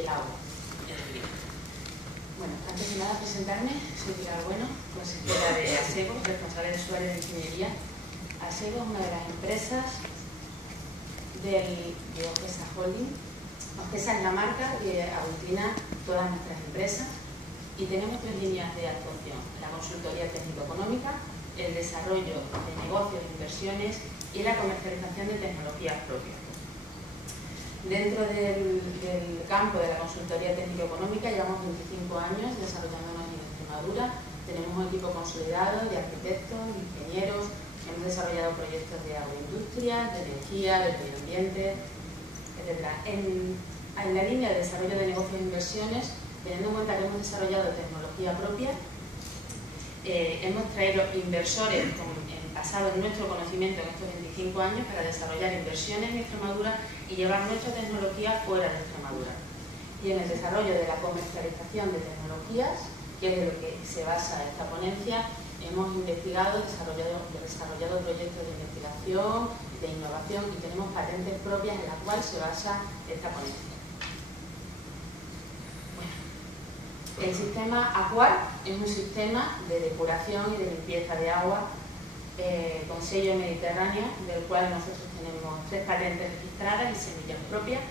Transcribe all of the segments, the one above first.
el agua en el río. Bueno, antes de nada presentarme, soy Pilar Bueno, consejera de ASEGO, responsable de usuarios de ingeniería. ASEGO es una de las empresas de OGESA Holding. OGESA es la marca que aglutina todas nuestras empresas y tenemos tres líneas de actuación: la consultoría técnico-económica, el desarrollo de negocios e inversiones y la comercialización de tecnologías propias. Dentro del campo de la consultoría técnico-económica llevamos 25 años desarrollándonos en Extremadura. Tenemos un equipo consolidado de arquitectos, ingenieros, hemos desarrollado proyectos de agroindustria, de energía, de medio ambiente, etc. En la línea de desarrollo de negocios e inversiones, teniendo en cuenta que hemos desarrollado tecnología propia, hemos traído inversores basado en nuestro conocimiento en estos 25 años para desarrollar inversiones en Extremadura y llevar nuestra tecnología fuera de Extremadura. Y en el desarrollo de la comercialización de tecnologías, que es de lo que se basa esta ponencia, hemos investigado, desarrollado proyectos de investigación, de innovación y tenemos patentes propias en las cuales se basa esta ponencia. Bueno, el sistema AQUAR es un sistema de depuración y de limpieza de agua con sello mediterráneo, del cual nosotros tenemos 3 patentes registradas y semillas propias.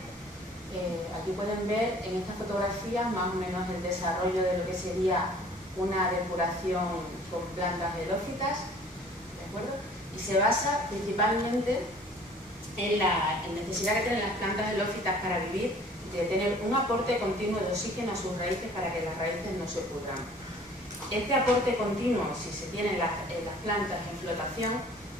Aquí pueden ver en esta fotografía más o menos el desarrollo de lo que sería una depuración con plantas helófitas, ¿de acuerdo? Y se basa principalmente en la necesidad que tienen las plantas helófitas para vivir, de tener un aporte continuo de oxígeno a sus raíces para que las raíces no se pudran. Este aporte continuo, si se tienen las plantas en flotación,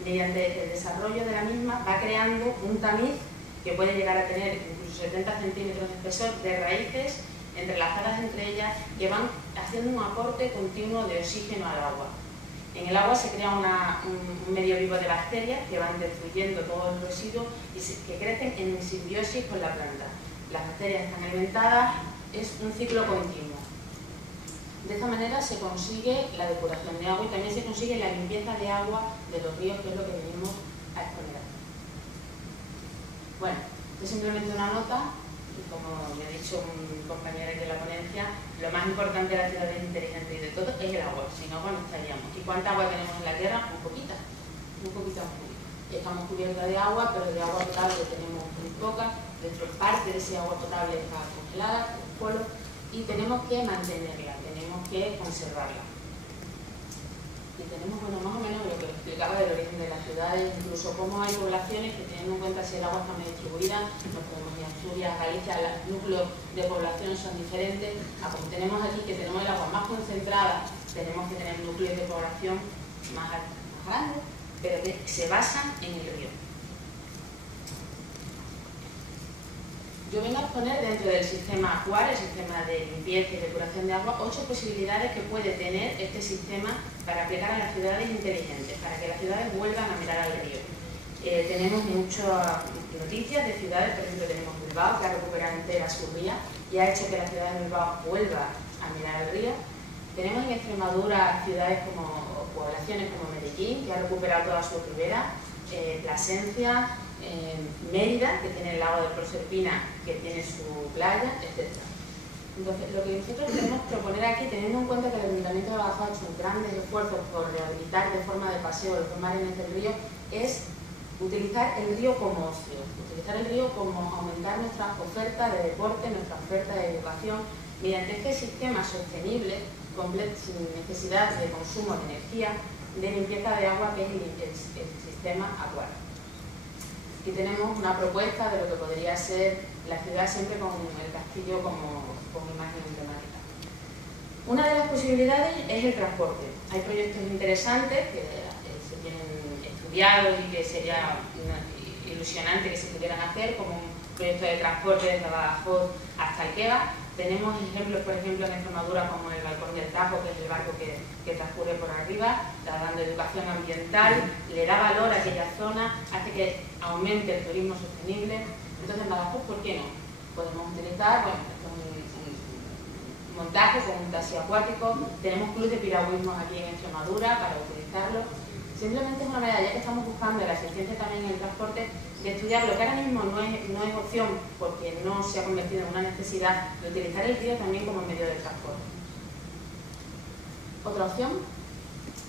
mediante el desarrollo de la misma, va creando un tamiz que puede llegar a tener incluso 70 centímetros de espesor de raíces entrelazadas entre ellas, que van haciendo un aporte continuo de oxígeno al agua. En el agua se crea un medio vivo de bacterias que van destruyendo todos los residuos y que crecen en simbiosis con la planta. Las bacterias están alimentadas, es un ciclo continuo. De esta manera se consigue la depuración de agua y también se consigue la limpieza de agua de los ríos, que es lo que venimos a exponer. Bueno, es simplemente una nota, y como me ha dicho un compañero de la ponencia, lo más importante de las ciudades inteligentes y de todo es el agua, si no, no estaríamos. ¿Y cuánta agua tenemos en la Tierra? Muy poquita, muy poquita, muy poquita. Estamos cubiertas de agua, pero de agua potable tenemos muy poca. Dentro parte de ese agua potable está congelada, con polo, y tenemos que mantenerla, tenemos que conservarla. Y tenemos, bueno, más o menos lo que explicaba del origen de las ciudades, incluso cómo hay poblaciones que, teniendo en cuenta si el agua está muy distribuida, nos podemos ir a Asturias, Galicia, los núcleos de población son diferentes, a como tenemos aquí, que tenemos el agua más concentrada, tenemos que tener núcleos de población más grandes, pero que se basan en el río. Yo vengo a exponer dentro del sistema AQUAR, el sistema de limpieza y depuración de agua, 8 posibilidades que puede tener este sistema para aplicar a las ciudades inteligentes, para que las ciudades vuelvan a mirar al río. Tenemos muchas noticias de ciudades, por ejemplo tenemos Bilbao, que ha recuperado entera su ría y ha hecho que la ciudad de Bilbao vuelva a mirar al río. Tenemos en Extremadura ciudades como poblaciones como Medellín, que ha recuperado toda su ribera, Plasencia, Mérida, que tiene el lago de Proserpina, que tiene su playa, etc. Entonces, lo que nosotros queremos proponer aquí, teniendo en cuenta que el Ayuntamiento de Badajoz ha hecho grandes esfuerzos por rehabilitar de forma de paseo los mares del río, es utilizar el río como ocio, utilizar el río como aumentar nuestra oferta de deporte, nuestra oferta de educación, mediante este sistema sostenible, sin necesidad de consumo de energía, de limpieza de agua, que es el sistema AQUAR. Aquí tenemos una propuesta de lo que podría ser la ciudad, siempre con el castillo como imagen emblemática. Una de las posibilidades es el transporte. Hay proyectos interesantes que se tienen estudiados y que sería ilusionante que se pudieran hacer, como un proyecto de transporte desde Badajoz hasta Alqueva. Tenemos ejemplos, por ejemplo, en Extremadura, como el Balcón del Tajo, que es el barco que transcurre por arriba, está dando educación ambiental, le da valor a aquella zona, hace que aumente el turismo sostenible. Entonces, en Badajoz, ¿por qué no? Podemos utilizar, bueno, un montaje con un taxi acuático, tenemos clubes de piragüismo aquí en Extremadura para utilizarlo. Simplemente es una manera, ya que estamos buscando la eficiencia también en el transporte, de estudiar lo que ahora mismo no es opción, porque no se ha convertido en una necesidad, de utilizar el río también como medio de transporte. Otra opción,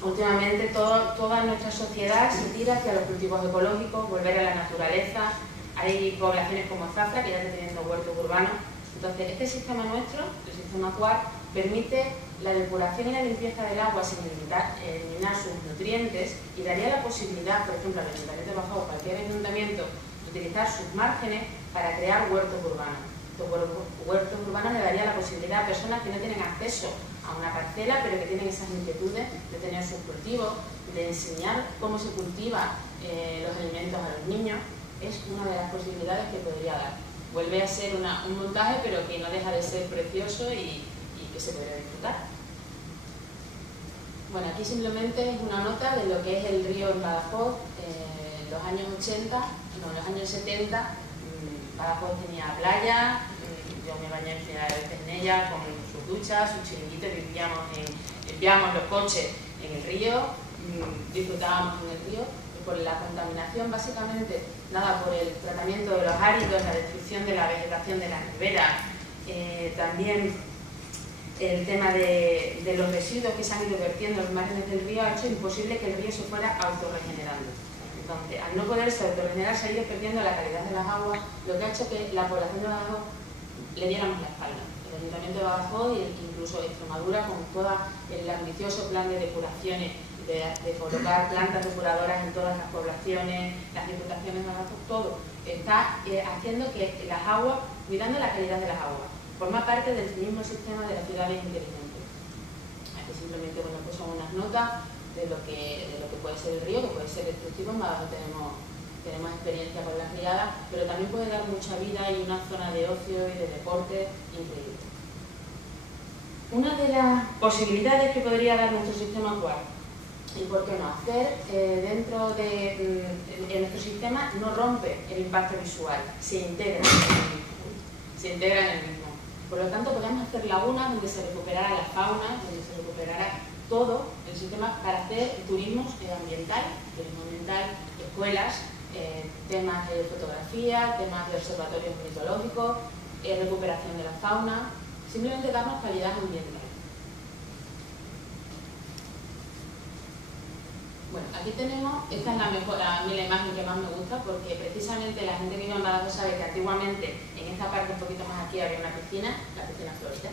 últimamente toda nuestra sociedad se tira hacia los cultivos ecológicos, volver a la naturaleza. Hay poblaciones como Zafra que ya están teniendo huertos urbanos. Entonces, este sistema nuestro, el sistema QUAR, permite la depuración y la limpieza del agua sin eliminar sus nutrientes y daría la posibilidad, por ejemplo, al Ayuntamiento de Badajoz o cualquier ayuntamiento, de utilizar sus márgenes para crear huertos urbanos. Estos huertos urbanos le daría la posibilidad a personas que no tienen acceso a una parcela, pero que tienen esas inquietudes de tener sus cultivos, de enseñar cómo se cultivan los alimentos a los niños. Es una de las posibilidades que podría dar. Vuelve a ser un montaje, pero que no deja de ser precioso y que se podría disfrutar. Bueno, aquí simplemente es una nota de lo que es el río en Badajoz. En los años 80, no, en los años 70, Badajoz tenía playa, yo me bañé infinidad de veces en ella, con sus duchas, sus chiringuitos, limpiábamos los coches en el río, disfrutábamos en el río. Por la contaminación, básicamente, nada, por el tratamiento de los áridos, la destrucción de la vegetación de las riberas, también el tema de los residuos que se han ido vertiendo en los márgenes del río ha hecho imposible que el río se fuera autorregenerando. Entonces, al no poderse autorregenerar, se ha ido perdiendo la calidad de las aguas, lo que ha hecho que la población de Badajoz le diéramos la espalda. El Ayuntamiento de Badajoz e incluso Extremadura, con todo el ambicioso plan de depuraciones, de colocar plantas depuradoras en todas las poblaciones, las diputaciones de Badajoz, todo está haciendo que las aguas, cuidando la calidad de las aguas, forma parte del mismo sistema de las ciudades inteligentes. Aquí simplemente, bueno, pues son unas notas de lo que puede ser el río, que puede ser destructivo. En Badajoz tenemos experiencia con las riadas, pero también puede dar mucha vida y una zona de ocio y de deporte increíble. Una de las posibilidades que podría dar nuestro sistema QUAR, y por qué no, hacer dentro de nuestro sistema no rompe el impacto visual, se integra en el mismo. Por lo tanto, podemos hacer lagunas donde se recuperara la fauna, donde se recuperara todo el sistema para hacer turismo ambiental, escuelas, temas de fotografía, temas de observatorios ornitológicos, recuperación de la fauna, simplemente darnos calidad ambiental. Bueno, aquí tenemos, esta es a mí la imagen que más me gusta, porque precisamente la gente que vive en Badajoz sabe que antiguamente en esta parte un poquito más aquí había una piscina, la piscina Florida.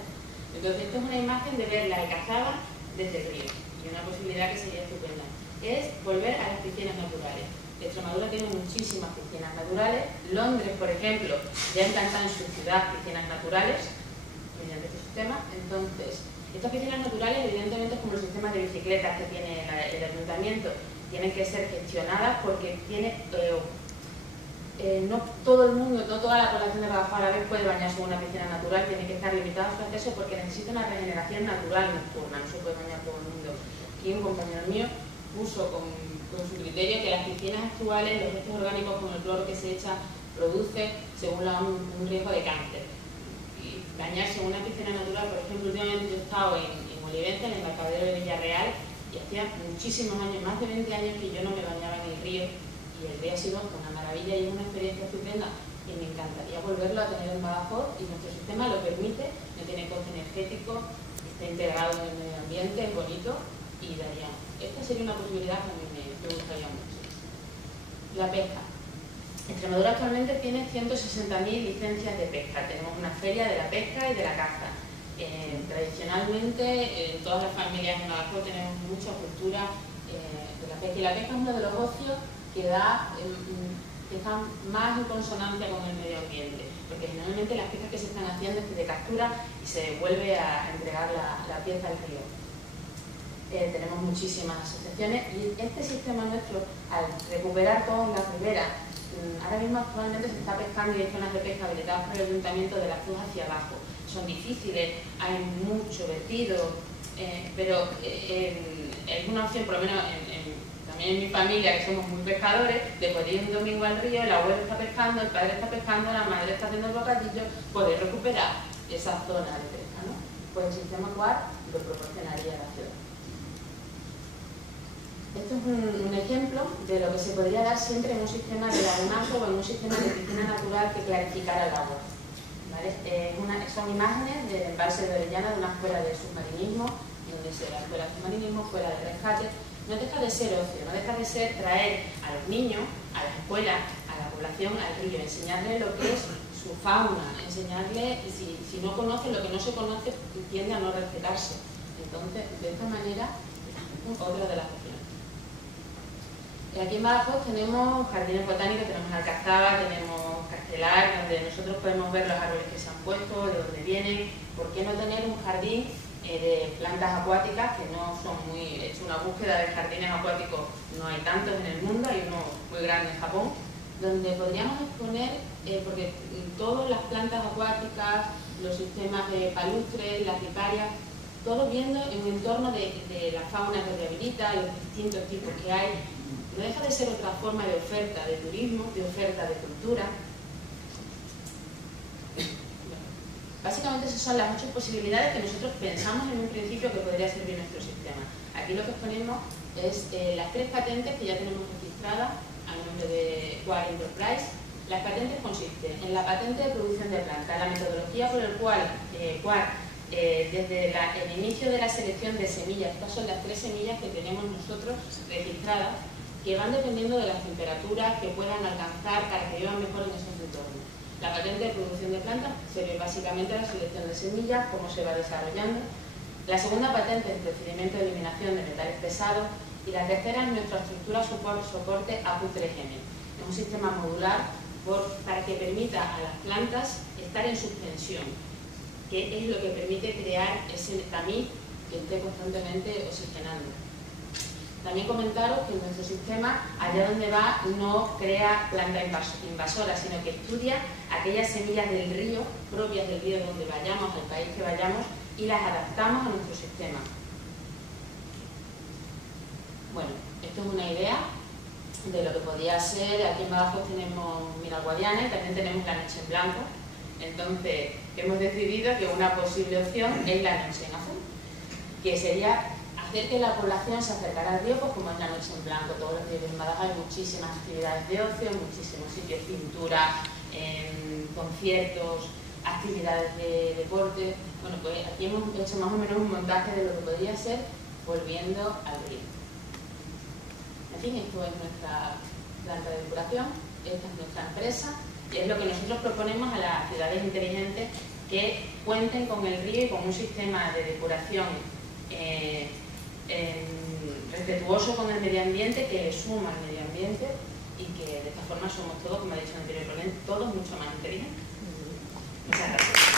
Entonces esta es una imagen de ver la Alcazaba desde el río, y una posibilidad que sería estupenda. Es volver a las piscinas naturales. Extremadura tiene muchísimas piscinas naturales. Londres, por ejemplo, ya implanta en su ciudad piscinas naturales mediante este sistema. Entonces, estas piscinas naturales, evidentemente, como los sistemas de bicicletas que tiene el ayuntamiento, tienen que ser gestionadas porque no todo el mundo, no toda la población de Badajoz a la vez puede bañarse en una piscina natural, tiene que estar limitado su acceso porque necesita una regeneración natural nocturna, no se puede bañar todo el mundo. Aquí un compañero mío puso con su criterio que las piscinas actuales, los restos orgánicos como el cloro que se echa, produce, según un riesgo de cáncer. Bañarse en una piscina natural, por ejemplo, últimamente yo he estado en Olivenza, en el embarcadero de Villarreal, y hacía muchísimos años, más de 20 años, que yo no me bañaba en el río, y el río ha sido una maravilla y una experiencia estupenda, y me encantaría volverlo a tener en Badajoz, y nuestro sistema lo permite, no tiene coste energético, está integrado en el medio ambiente, es bonito, y daría. Esta sería una posibilidad que a mí me gustaría mucho. La pesca. Extremadura actualmente tiene 160.000 licencias de pesca. Tenemos una feria de la pesca y de la caza. Tradicionalmente, todas las familias en Badajoz tenemos mucha cultura de la pesca. Y la pesca es uno de los ocios que están más en consonancia con el medio ambiente. Porque generalmente las pescas que se están haciendo es que se captura y se vuelve a entregar la pieza al río. Tenemos muchísimas asociaciones y este sistema nuestro, al recuperar todas las riberas, ahora mismo actualmente se está pescando y hay zonas de pesca habilitadas por el ayuntamiento de la cruz hacia abajo. Son difíciles, hay mucho vertido, pero es una opción, por lo menos también en mi familia, que somos muy pescadores, de poder ir un domingo al río, el abuelo está pescando, el padre está pescando, la madre está haciendo el bocadillo, poder recuperar esa zona de pesca, ¿no? Pues el sistema QUAR lo proporcionaría a la ciudad. Esto es un ejemplo de lo que se podría dar siempre en un sistema de lagunazo o en un sistema de piscina natural que clarificara el agua. ¿Vale? Son imágenes del embalse de Orellana, de una escuela de submarinismo, donde se da escuela de submarinismo, escuela de rescate. No deja de ser ocio, no deja de ser traer a los niños, a las escuelas, a la población, al río, enseñarles lo que es su fauna, enseñarles, si no conocen lo que no se conoce, tiende a no respetarse. Entonces, de esta manera, otra de las opciones. Aquí en Badajoz tenemos jardines botánicos, tenemos Alcazaba, tenemos Castelar, donde nosotros podemos ver los árboles que se han puesto, de dónde vienen. ¿Por qué no tener un jardín de plantas acuáticas que no son muy... He hecho una búsqueda de jardines acuáticos, no hay tantos en el mundo, hay uno muy grande en Japón, donde podríamos exponer, porque todas las plantas acuáticas, los sistemas de palustres, las riparias, todo viendo en un entorno de la fauna que rehabilita, los distintos tipos que hay. No deja de ser otra forma de oferta de turismo, de oferta de cultura. Básicamente esas son las 8 posibilidades que nosotros pensamos en un principio que podría servir nuestro sistema. Aquí lo que exponemos es las 3 patentes que ya tenemos registradas a nombre de Quar Enterprise. Las patentes consisten en la patente de producción de plantas, la metodología por la cual Quar, desde el inicio de la selección de semillas, estas son las 3 semillas que tenemos nosotros registradas, que van dependiendo de las temperaturas que puedan alcanzar para que vivan mejor en esos entornos. La patente de producción de plantas se ve básicamente la selección de semillas, cómo se va desarrollando. La segunda patente es el procedimiento de eliminación de metales pesados y la tercera es nuestra estructura soporte AQ3M. Es un sistema modular para que permita a las plantas estar en suspensión, que es lo que permite crear ese tamiz que esté constantemente oxigenando. También comentaros que nuestro sistema, allá donde va, no crea planta invasora, sino que estudia aquellas semillas del río, propias del río donde vayamos, al país que vayamos, y las adaptamos a nuestro sistema. Bueno, esto es una idea de lo que podría ser. Aquí en Badajoz tenemos Miralguadiana y también tenemos la noche en blanco. Entonces, hemos decidido que una posible opción es la noche en azul, que sería hacer que la población se acercara al río, pues como es la noche en blanco, todos los días en Badajoz hay muchísimas actividades de ocio, muchísimos sitios, pintura, conciertos, actividades de deporte. Bueno, pues aquí hemos hecho más o menos un montaje de lo que podría ser volviendo al río. En fin, esto es nuestra planta de depuración, esta es nuestra empresa y es lo que nosotros proponemos a las ciudades inteligentes, que cuenten con el río y con un sistema de depuración respetuoso con el medio ambiente, que le suma al medio ambiente y que de esta forma somos todos, como he dicho anteriormente, todos mucho más inteligentes. Muchas gracias.